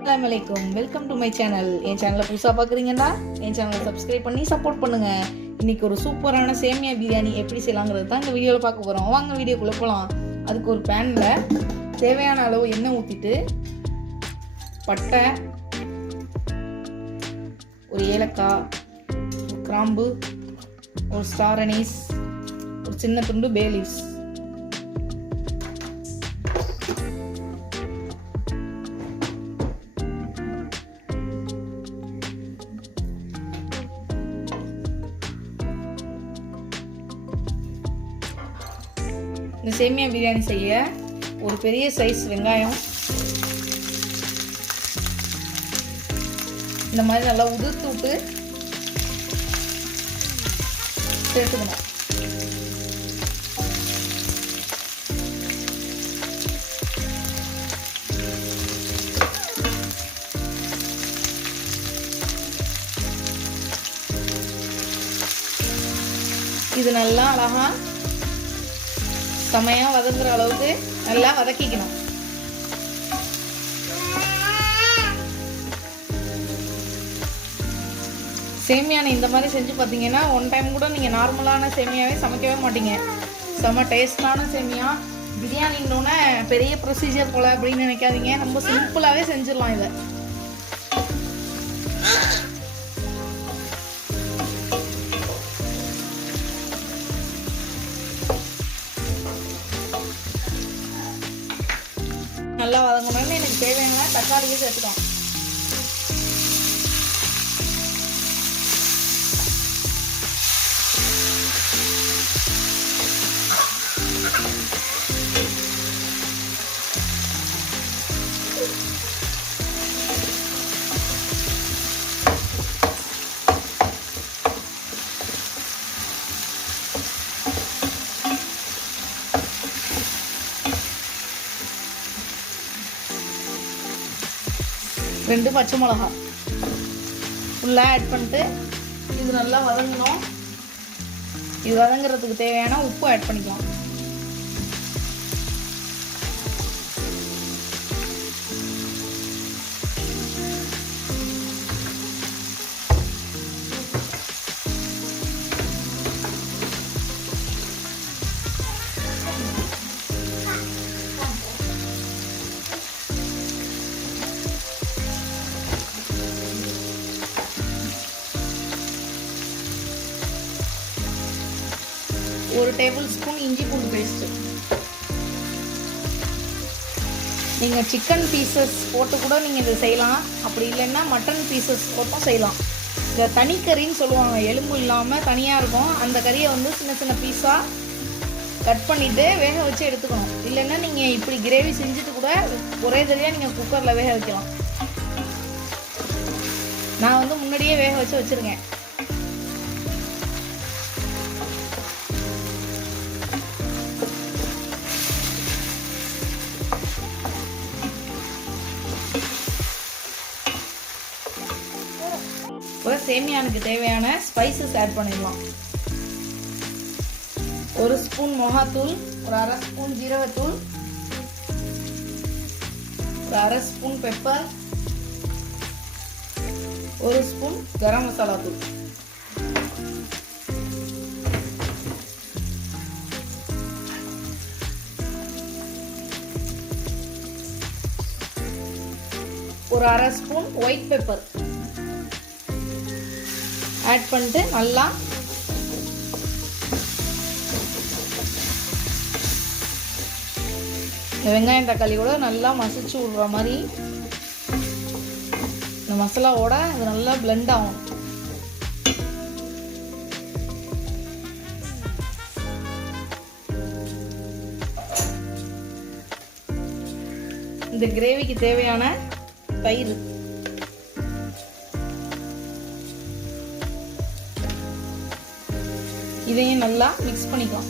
Assalamualaikum. Welcome to my channel. என் சேனலை புதுசாக பார்க்குறீங்கன்னா என் சேனலை சப்ஸ்கிரைப் பண்ணி சப்போர்ட் பண்ணுங்கள். இன்றைக்கி ஒரு சூப்பரான சேமியா பிரியாணி எப்படி செய்யலாங்கிறது தான் இந்த வீடியோவில் பார்க்க போகிறோம். வாங்க வீடியோக்குள்ளே போகலாம். அதுக்கு ஒரு பேனில் தேவையான அளவு எண்ணெய் ஊற்றிட்டு பட்டை, ஒரு ஏலக்காய், ஒரு கிராம்பு, ஒரு ஸ்டார் அனீஸ், ஒரு சின்ன துண்டு பே லீவ்ஸ், இந்த சேமியா பிரியாணி செய்ய ஒரு பெரிய சைஸ் வெங்காயம் இந்த மாதிரி நல்லா உதிர்த்து விட்டு சேர்த்துக்கணும். இது நல்லா அழகா செமையாக வதங்குற அளவுக்கு நல்லா வதக்கிக்கணும். சேமியானை இந்த மாதிரி செஞ்சு பார்த்தீங்கன்னா ஒன் டைம் கூட நீங்கள் நார்மலான சேமியாவே சமைக்கவே மாட்டீங்க. செம்ம டேஸ்டான சேமியா. பிரியாணின்னொன்னே பெரிய ப்ரொசீஜர் போல் அப்படின்னு நினைக்காதீங்க. ரொம்ப சிம்பிளாகவே செஞ்சிடலாம் இதை. நல்லா வதங்கணும்னு எனக்கு தேவையான தக்காளியை சேர்த்துக்கலாம். ரெண்டு பச்சை மிளகாய் ஃபுல்லாக ஆட் பண்ணிட்டு இது நல்லா வதங்கணும். இது வதங்குறதுக்கு தேவையான உப்பு ஆட் பண்ணிக்கலாம். ஒரு டேபிள் ஸ்பூன் இஞ்சி பூண்டு பேஸ்ட்டு. நீங்கள் சிக்கன் பீசஸ் போட்டு கூட நீங்கள் இதை செய்யலாம். அப்படி இல்லைன்னா மட்டன் பீசஸ் போட்டும் செய்யலாம். இதை தனி கறின்னு சொல்லுவாங்க. எலும்பு இல்லாமல் தனியாக இருக்கும். அந்த கறியை வந்து சின்ன சின்ன பீஸாக கட் பண்ணிவிட்டு வேக வச்சு எடுத்துக்கணும். இல்லைன்னா நீங்கள் இப்படி கிரேவி செஞ்சுட்டு கூட ஒரே தடவையாக நீங்கள் குக்கரில் வேக வைக்கலாம். நான் வந்து முன்னாடியே வேக வச்சு வச்சுருக்கேன். இப்போ சேமியானுக்கு தேவையான ஸ்பைசஸ் ஆட் பண்ணிடலாம். ஒரு ஸ்பூன் மிளகாத்தூள், ஒரு அரை ஸ்பூன் ஜீரகத்தூள், ஒரு அரை ஸ்பூன் பெப்பர், ஒரு ஸ்பூன் கரம் மசாலா தூள், ஒரு அரை ஸ்பூன் ஒயிட் பெப்பர் ஆட் பண்ணிட்டு நல்லா இந்த வெங்காயம் தக்காளி கூட நல்லா மசிச்சு விடுற மாதிரி இந்த மசாலாவோட இது நல்லா பிளெண்ட் ஆகும். இந்த கிரேவிக்கு தேவையான தயிர், இதையும் நல்லா மிக்ஸ் பண்ணிக்கலாம்.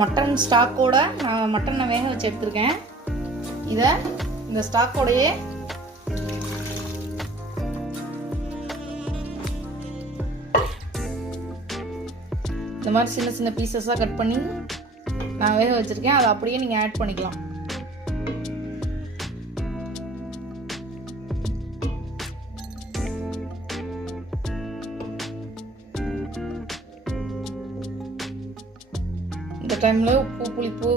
மட்டன் ஸ்டாக்கோட நான் மட்டனை வேக வச்சு எடுத்துருக்கேன். இதை இந்த ஸ்டாக்கோடையே இந்த மாதிரி சின்ன சின்ன பீசஸாக கட் பண்ணி நான் வேக வச்சுருக்கேன். அதை அப்படியே நீங்கள் ஆட் பண்ணிக்கலாம். இந்த டைமில் உப்பு, புளிப்பு,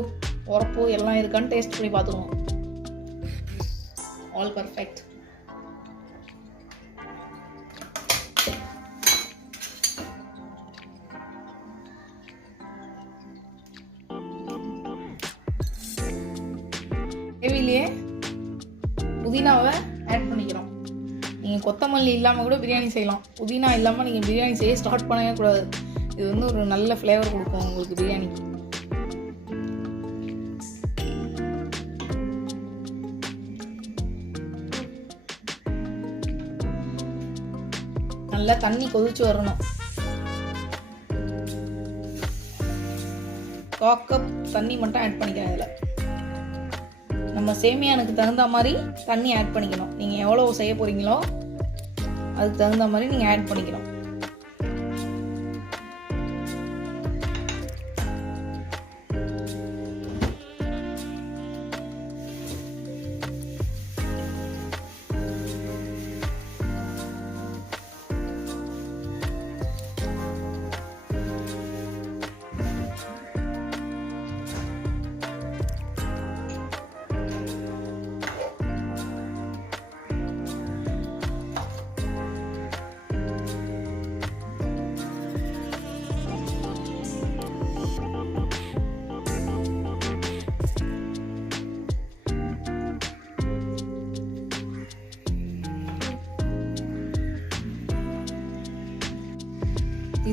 உரப்பு எல்லாம் இருக்கான்னு டேஸ்ட் பண்ணி பார்த்துக்கணும். All perfect. கிரேவிலேயே புதினாவை ஆட் பண்ணிக்கிறோம். நீங்கள் கொத்தமல்லி இல்லாமல் கூட பிரியாணி செய்யலாம். புதினா இல்லாமல் நீங்கள் பிரியாணி செய்ய ஸ்டார்ட் பண்ணவே கூடாது. இது வந்து ஒரு நல்ல ஃப்ளேவர் கொடுக்கும் உங்களுக்கு பிரியாணிக்கு. நல்லா தண்ணி கொதிச்சு வரணும். 1/4 கப் தண்ணி மட்டும் ஆட் பண்ணிக்கிறேன். இதில் நம்ம சேமியானுக்கு தகுந்த மாதிரி தண்ணி ஆட் பண்ணிக்கணும். நீங்கள் எவ்வளோ செய்ய போகிறீங்களோ அதுக்கு தகுந்த மாதிரி நீங்கள் ஆட் பண்ணிக்கணும்.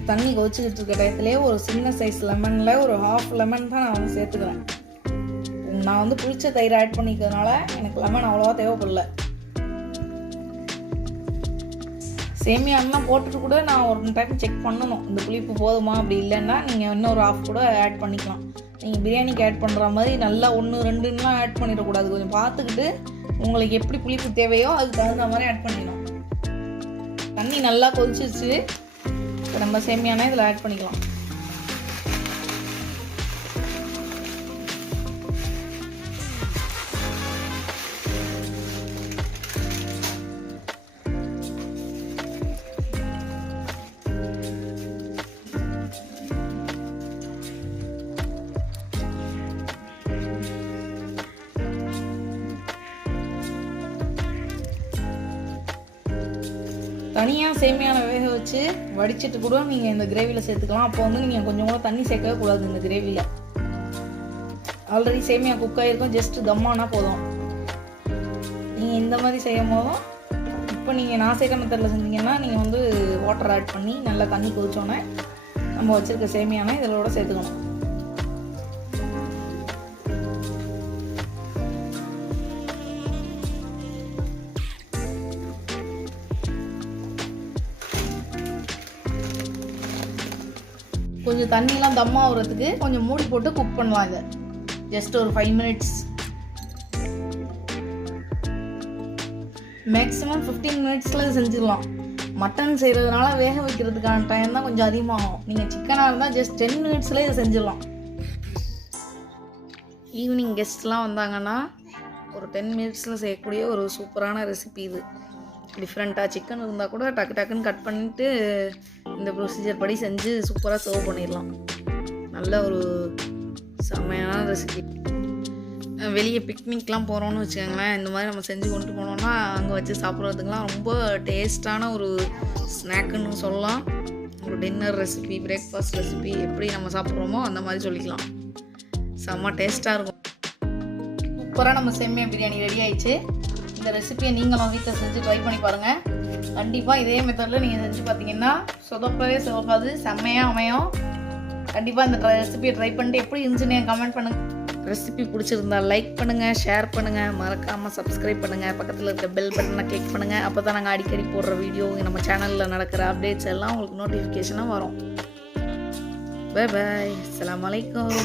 தண்ணி கொதிச்சுக்கிட்டு இருக்க டயத்துலேயே ஒரு சின்ன சைஸ் லெமனில் ஒரு 1/2 லெமன் தான் நான் வந்து சேர்த்துக்கிறேன். நான் வந்து புளிச்ச தயிர் ஆட் பண்ணிக்கிறதுனால எனக்கு லெமன் அவ்வளோவா தேவைப்படல. சேமியான்லாம் போட்டுட்டு கூட நான் ஒரு டைம் செக் பண்ணணும், இந்த புளிப்பு போதுமா. அப்படி இல்லைன்னா நீங்கள் இன்னொரு 1/2 கூட ஆட் பண்ணிக்கலாம். நீங்கள் பிரியாணிக்கு ஆட் பண்ணுற மாதிரி நல்லா 1, 2லாம் ஆட் பண்ணிடக்கூடாது. கொஞ்சம் பார்த்துக்கிட்டு உங்களுக்கு எப்படி புளிப்பு தேவையோ அதுக்கு தகுந்த மாதிரி ஆட் பண்ணிடணும். தண்ணி நல்லா கொதிச்சிருச்சு. இப்போ நம்ம சேமியானா இதில் ஆட் பண்ணிக்கலாம். தனியாக சேமியாவை வேக வச்சு வடிச்சிட்டு கூட நீங்கள் இந்த கிரேவியில் சேர்த்துக்கலாம். அப்போ வந்து நீங்கள் கொஞ்சம் கூட தண்ணி சேர்க்கவே கூடாது இந்த கிரேவியில். ஆல்ரெடி சேமியா குக் ஆகிருக்கும், ஜஸ்ட்டு தம்மானா போதும். நீங்கள் இந்த மாதிரி செய்யும் போதும் இப்போ நீங்கள் நான் சேர்க்க மெத்தடில் செஞ்சீங்கன்னா நீங்கள் வந்து வாட்டர் ஆட் பண்ணி நல்லா தண்ணி கொதிச்சோன்னே நம்ம வச்சுருக்க சேமியானா இதோட சேர்த்துக்கணும். கொஞ்சம் தண்ணியெலாம் தம்மா ஆகுறதுக்கு கொஞ்சம் மூடி போட்டு குக் பண்ணலாம். இதை ஜஸ்ட் ஒரு 5 மினிட்ஸ், மேக்ஸிமம் 15 மினிட்ஸில் இது செஞ்சிடலாம். மட்டன் செய்கிறதுனால வேக வைக்கிறதுக்கான டைம் தான் கொஞ்சம் அதிகமாகும். நீங்கள் சிக்கனாக இருந்தால் ஜஸ்ட் 10 மினிட்ஸில் இதை செஞ்சிடலாம். ஈவினிங் கெஸ்ட்லாம் வந்தாங்கன்னா ஒரு 10 மினிட்ஸில் செய்யக்கூடிய ஒரு சூப்பரான ரெசிபி இது. டிஃப்ரெண்ட்டாக சிக்கன் இருந்தால் கூட டக்கு டக்குன்னு கட் பண்ணிவிட்டு இந்த ப்ரொசீஜர் படி செஞ்சு சூப்பராக சர்வ் பண்ணிடலாம். நல்ல ஒரு செம்மையான ரெசிபி. வெளியே பிக்னிக்லாம் போகிறோன்னு வச்சுக்கோங்களேன், இந்த மாதிரி நம்ம செஞ்சு கொண்டு போனோம்னா அங்கே வச்சு சாப்பிட்றதுக்கெலாம் ரொம்ப டேஸ்ட்டான ஒரு ஸ்நாக்குன்னு சொல்லலாம். ஒரு டின்னர் ரெசிபி, பிரேக்ஃபாஸ்ட் ரெசிபி எப்படி நம்ம சாப்பிட்றோமோ அந்த மாதிரி சொல்லிக்கலாம். செம்ம டேஸ்ட்டாக இருக்கும். சூப்பராக நம்ம சேமியா பிரியாணி ரெடி ஆயிடுச்சு. இந்த ரெசிபியை நீங்களும் வீட்டில் செஞ்சு ட்ரை பண்ணி பாருங்கள். கண்டிப்பாக இதே மெத்தடில் நீங்கள் செஞ்சு பார்த்தீங்கன்னா சொதப்பவே சொதப்பாது, செம்மையாக அமையும். கண்டிப்பாக இந்த ரெசிபியை ட்ரை பண்ணிட்டு எப்படி இருந்துச்சுன்னு கமெண்ட் பண்ணுங்கள். ரெசிபி பிடிச்சிருந்தா லைக் பண்ணுங்கள், ஷேர் பண்ணுங்கள், மறக்காமல் சப்ஸ்கிரைப் பண்ணுங்கள், பக்கத்தில் இருக்க பெல் பட்டனை கிளிக் பண்ணுங்கள். அப்போ தான் நாங்கள் அடிக்கடி போடுற வீடியோ, நம்ம சேனலில் நடக்கிற அப்டேட்ஸ் எல்லாம் உங்களுக்கு நோட்டிஃபிகேஷனாக வரும். பை பாய், அஸ்ஸலாமு அலைக்கும்.